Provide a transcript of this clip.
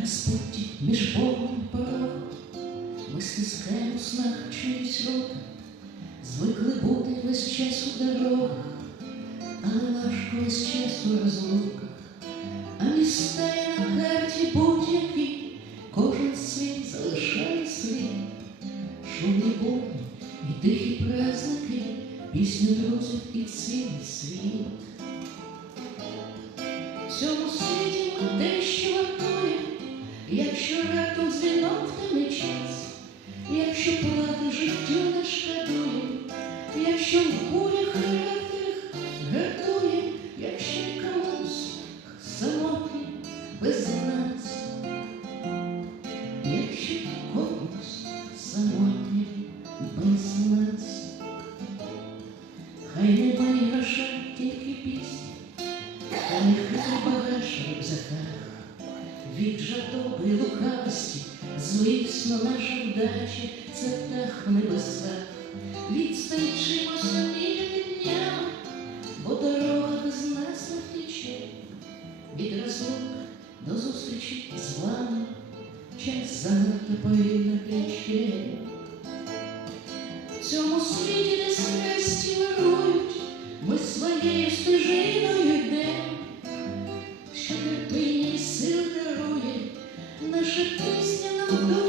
розпуті між Богом і порогом, ми стискаємо в снах чиїсь роки, звикли бути весь час у дорогах, але важко весь час у розлуках, а міста і на карті будь-які, кожен світ залишає слід, шумні будні і тихі праздники, пісню друзів і цілий світ. В якщо плати життю не шкодує, якщо в бурях характерах гартує, якщо комусь самотні без нас, якщо комусь самотні без нас, хай немає гроша, тільки пісня. Та нехай багаж в рюкзаках, від жартоби і лукавості, звісно, наша вдача це птах в небесах. Відстань чимось міряти днями, бо дорога без нас не втече. Від розлук до зустрічі з вами час занадто повільно тече. В цьому світі, де страсті вирують, ми своєю стежиною йдемо, що терпіння сил дарує, наша пісня Thank you.